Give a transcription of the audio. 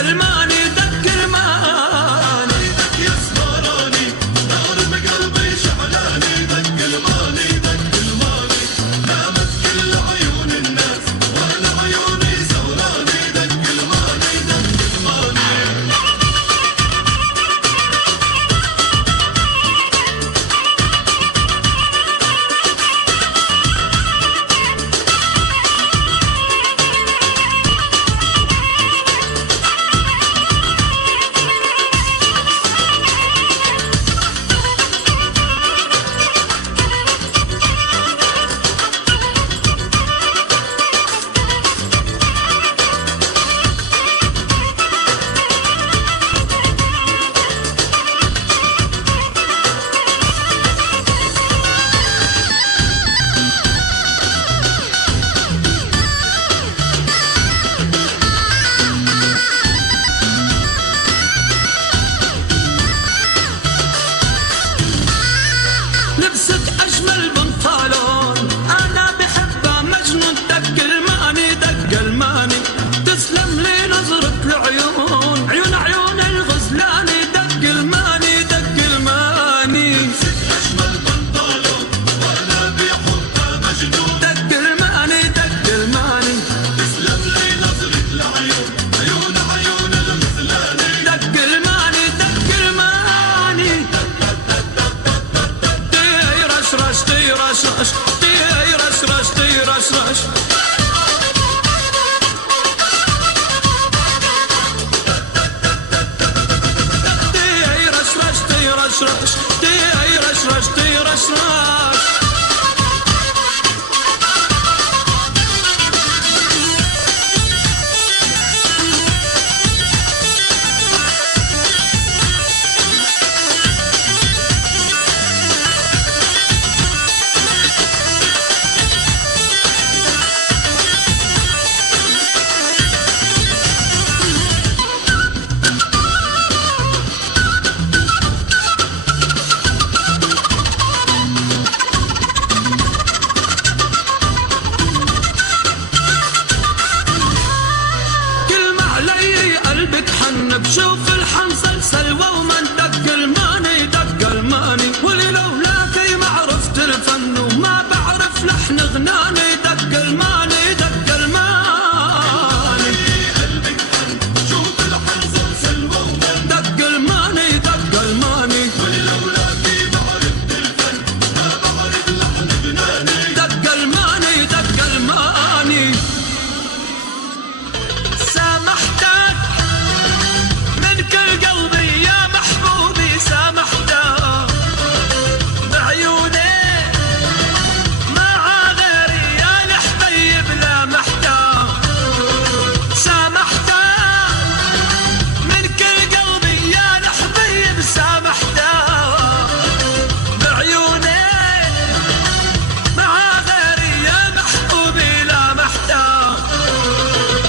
الماني دق الماني دق يا اسمراني نار بقلبي شعلاني دق الماني دق الماني نامت كل عيون الناس وانا عيوني سهراني دق الماني دق الماني. لبست أجمل بنطلون أنا بحبها مجنون دق الماني دق الماني تسلم لي نظرة العيون عيون الغزلاني دق الماني دق الماني. لبست أجمل بنطلون وأنا بحبها مجنون دق الماني دق الماني تسلم لي نظرة العيون عيون الغزلاني دق الماني دق الماني. رش رش رش رش رش رش رش قلبك حن بشوف